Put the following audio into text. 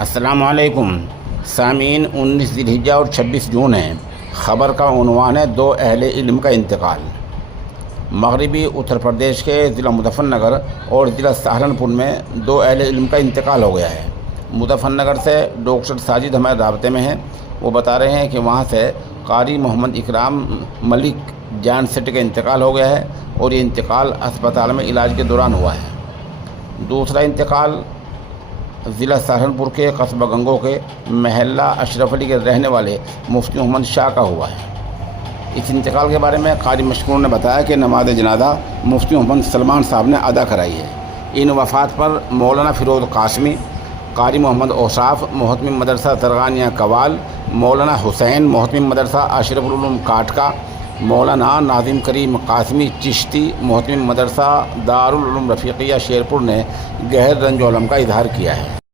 अस्सलामुअलैकुम सामीन। 19 ज़िलहिज्जा और 26 जून है। ख़बर का उन्वान है दो अहले इल्म का इंतकाल। मगरबी उत्तर प्रदेश के ज़िला मुज़फ़्फ़रनगर और ज़िला सहारनपुर में दो अहले इल्म का इंतकाल हो गया है। मुज़फ़्फ़रनगर से डॉक्टर साजिद हमारे राब्ते में हैं। वो बता रहे हैं कि वहाँ से कारी मोहम्मद इकराम मलिक जान सेठ का इंतकाल हो गया है और ये इंतकाल अस्पताल में इलाज के दौरान हुआ है। दूसरा इंतकाल ज़िला सहारनपुर के कस्बा गंगो के महल्ला अशरफ अली के रहने वाले मुफ्ती मोहम्मद शाह का हुआ है। इस इंतकाल के बारे में कारी मशकूर ने बताया कि नमाज जनाजा मुफ्ती मोहम्मद सलमान साहब ने अदा कराई है। इन वफ़ात पर मौलाना फ़िरोज़ कासमी, कारी मोहम्मद औसाफ मोहतमी मदरसा दरगानिया कवाल, मौलाना हुसैन मोहतमी मदरसा अशरफुल उलूम काटका, मौलाना नाज़िम करीम कासमी चिश्ती मोहतमी मदरसा दारुल उलूम रफ़ीक़िया शेरपुर ने गहर रंज अलम का इज़हार किया है।